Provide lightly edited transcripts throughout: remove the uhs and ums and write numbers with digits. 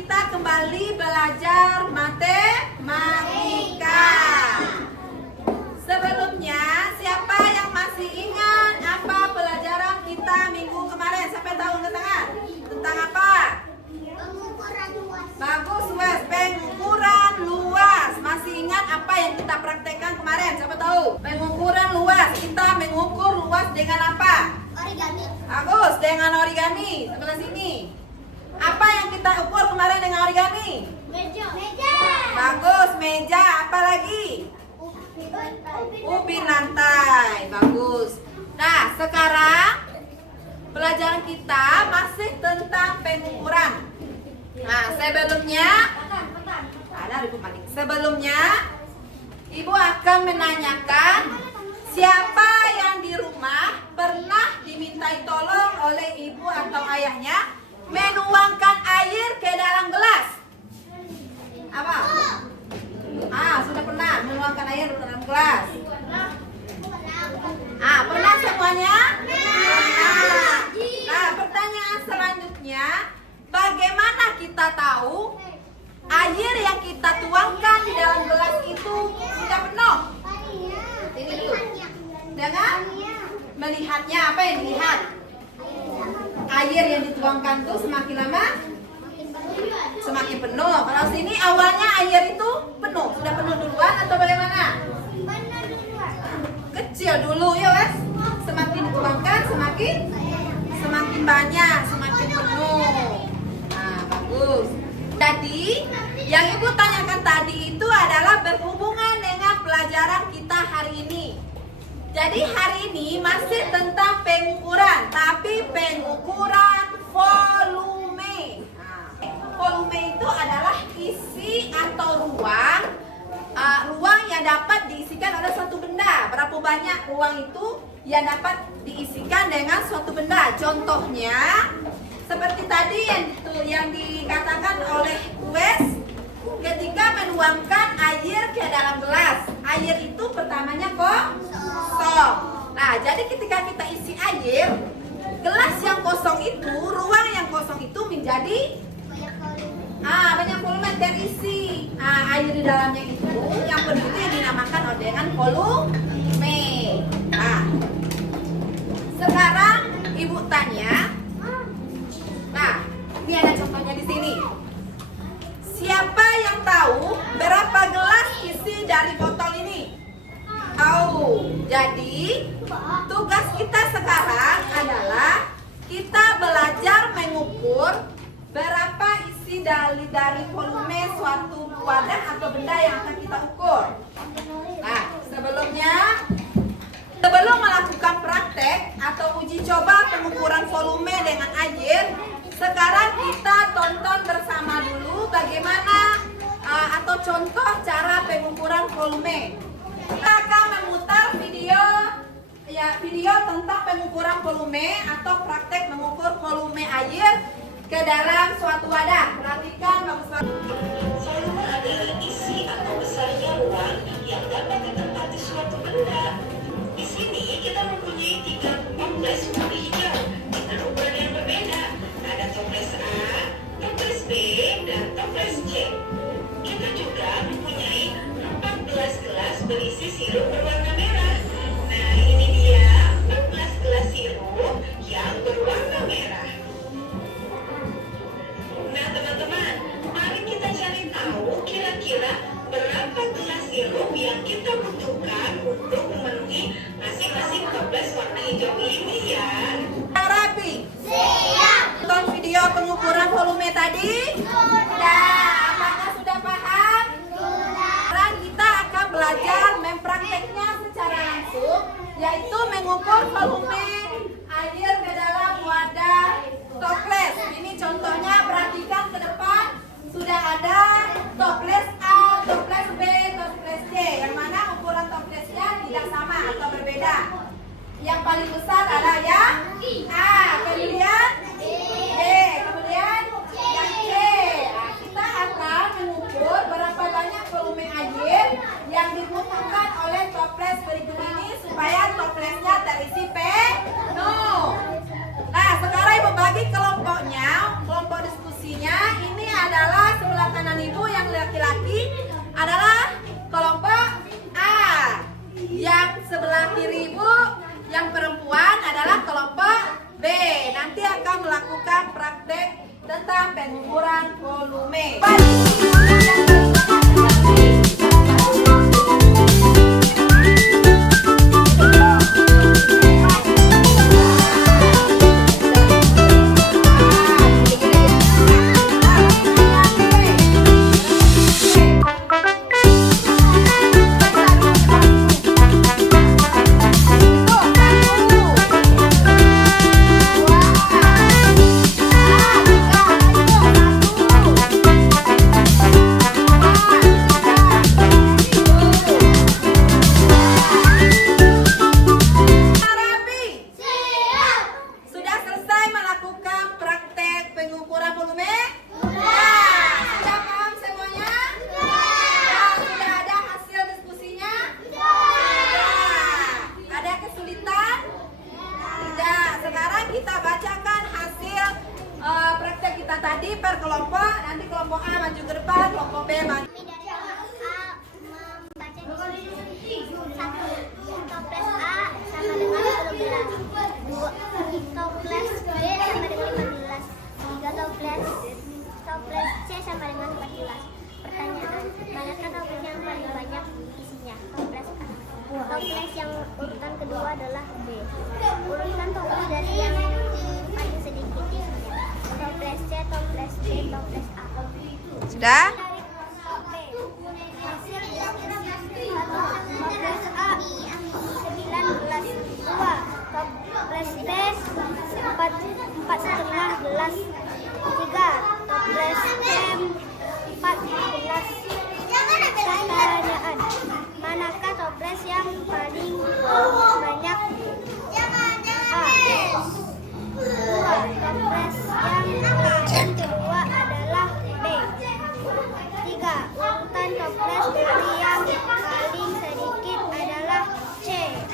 kita kembali belajar matematika. Sebelumnya, siapa yang masih ingat apa pelajaran kita minggu kemarin? Siapa tahu angkat tangan? Tentang apa? Pengukuran luas. Bagus, Wes. Pengukuran luas. Masih ingat apa yang kita praktekkan kemarin? Siapa tahu? Pengukuran luas. Kita mengukur luas dengan apa? Origami. Bagus, dengan origami. Sebelah sini. Apa yang kita ukur kemarin dengan origami? Meja. Bagus, meja. Apa lagi? Ubin lantai. Bagus. Nah, sekarang pelajaran kita masih tentang pengukuran. Nah, sebelumnya Ibu akan menanyakan siapa yang di rumah pernah dimintai tolong oleh ibu atau ayahnya menuangkan air ke dalam gelas. Apa? Sudah pernah menuangkan air ke dalam gelas. Pernah semuanya? Pernah. Nah, pertanyaan selanjutnya, bagaimana kita tahu air yang kita tuangkan di dalam gelas itu sudah penuh? Ini dulu. Dengan melihatnya, apa yang dilihat? Air yang dituangkan itu semakin lama semakin penuh. Kalau sini awalnya air itu penuh, sudah penuh duluan atau bagaimana? Kecil dulu ya wes. Semakin dituangkan semakin banyak, semakin penuh. Nah, bagus. Jadi yang ibu tanyakan tadi itu adalah berhubungan dengan pelajaran kita hari ini. Jadi hari ini masih tentang pengukuran, tapi pengukuran volume. Volume itu adalah isi atau ruang yang dapat diisikan oleh suatu benda. Berapa banyak ruang itu yang dapat diisikan dengan suatu benda? Contohnya seperti tadi yang dikatakan oleh Wes ketika menuangkan air ke dalam gelas. Air itu pertamanya kosong. Nah, jadi ketika kita isi air, gelas yang kosong itu, ruang yang kosong itu menjadi banyak volume terisi. Air di dalamnya itu yang penuh itu yang dinamakan dengan volume. Sekarang ibu tanya. Nah, ini ada contohnya di sini. Siapa yang tahu berapa gelas isi dari botol ini? Tahu. Jadi, tugas kita sekarang adalah kita belajar mengukur berapa isi dari volume suatu wadah atau benda yang akan kita ukur. Nah, sebelum melakukan praktek atau uji coba pengukuran volume dengan air, sekarang kita tonton bersama dulu bagaimana atau contoh cara pengukuran volume. Kita akan memutar video tentang pengukuran volume atau praktek mengukur volume air ke dalam suatu wadah. Perhatikan bagus-bagus. Volume adalah isi atau besarnya ruang yang dapat ditempati suatu benda. Di sini kita mempunyai 14 warna hijau dengan ukuran yang berbeda. Ada toples A, toples B, dan toples C. Kita juga mempunyai 14 gelas berisi sirup berwarna merah. Nah, ini dia 14 gelas sirup yang berwarna merah. Nah, teman-teman, mari kita cari tahu kira-kira berapa gelas sirup yang kita butuhkan untuk memenuhi masing-masing 14 warna hijau ini ya. Rapi. Siap. Tonton video pengukuran volume tadi? Sudah. Apakah sudah paham? Sekarang kita akan belajar memprakteknya secara langsung, yaitu mengukur volume air ke dalam wadah toples. Ini contohnya, perhatikan ke depan. Sudah ada toples A, toples B, toples C. Yang mana ukuran toplesnya tidak sama atau berbeda. Yang paling besar adalah yang A, kemudian B, kemudian yang C. Nah, kita akan mengukur berapa banyak volume air yang dibutuhkan oleh toples berikut ini supaya toplesnya terisi penuh. Nah, sekarang ibu bagi kelompok diskusinya laki-laki adalah kelompok A. Yang sebelah kiri Ibu, yang perempuan adalah kelompok B. Nanti akan melakukan praktek tentang pengukuran volume. Sudah selesai melakukan praktek pengukuran volume? Sudah paham semuanya? Sudah ada hasil diskusinya? Ada kesulitan? Tidak. Sekarang kita bacakan hasil praktek kita tadi per kelompok. Nanti kelompok A maju ke depan, kelompok B maju. Kami dari kelompok A membaca diskusi. 1. Toples A sama dengan 12. 2. Toples B sama dengan 15. 3. Toples C sama dengan 14. Pertanyaan, manakah toples yang paling banyak isinya? Toples A. Toples yang urutan kedua adalah B. Urutkan toples dari yang paling sedikit isinya. Toples C, toples B, toples A. Sudah? Hasil diskusi. 1. Toples A 19. 2. Toples B 4,5 gelas. 3. Toples C 14. Pertanyaan, manakah toples yang paling banyak? A. 2. Toples yang kedua adalah B. 3. Urutan toples dari yang paling sedikit adalah C,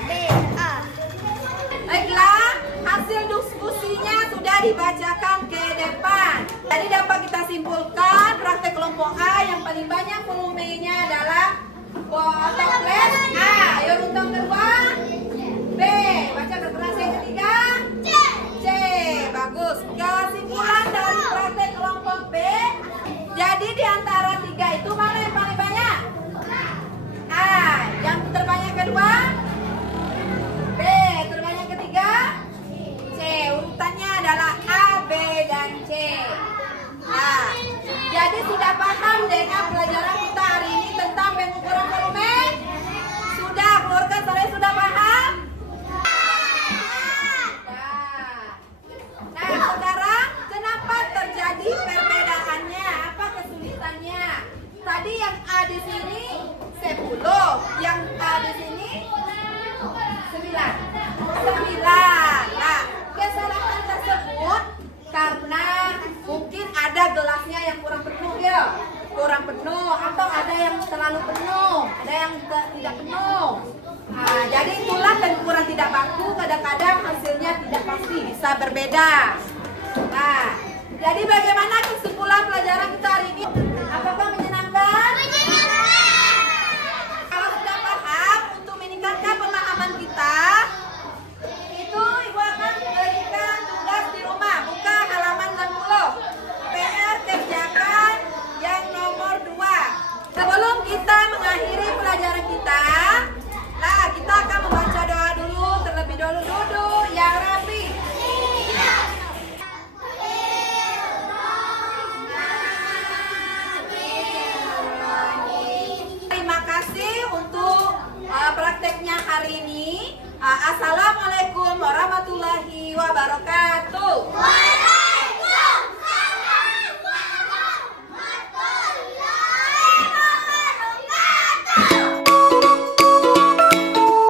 B, A. Baiklah, hasil diskusinya sudah dibacakan ke depan. Tadi dapat kita simpulkan praktek kelompok A yang paling banyak volumenya adalah toples A. Yang urutan kedua B. Baca keterangan yang ketiga C. Bagus. Kesimpulan dari praktek kelompok B. Jadi di antara tiga itu mana yang paling banyak? A. Yang terbanyak kedua B. Terbanyak ketiga C. Urutannya adalah A, B, dan C. Nah, jadi sudah paham dengan pelajaran kita hari ini tentang pengukuran volume? Sudah, keluarga saya sudah paham? Nah, sekarang kenapa terjadi perbedaannya? Apa kesulitannya? Tadi yang A di sini 10, yang A di sini 9. Nah, kesalahan tersebut karena mungkin ada gelasnya yang kurang penuh ya, atau ada yang terlalu penuh, ada yang tidak penuh. Nah, jadi itulah pengukuran tidak baku, kadang-kadang hasilnya tidak pasti, bisa berbeda. Nah, jadi bagaimana kesimpulan pelajaran kita hari ini? Apakah menyenangkan? Kalau sudah paham, untuk meningkatkan pemahaman kita, itu Ibu akan berikan tugas di rumah. Buka halaman 60. PR kerjakan yang nomor 2. Sebelum kita mengakhiri pelajaran kita, nah kita akan membaca doa dulu. Terlebih dahulu duduk yang rapi. Terima kasih untuk prakteknya hari ini. Assalamualaikum warahmatullahi wabarakatuh.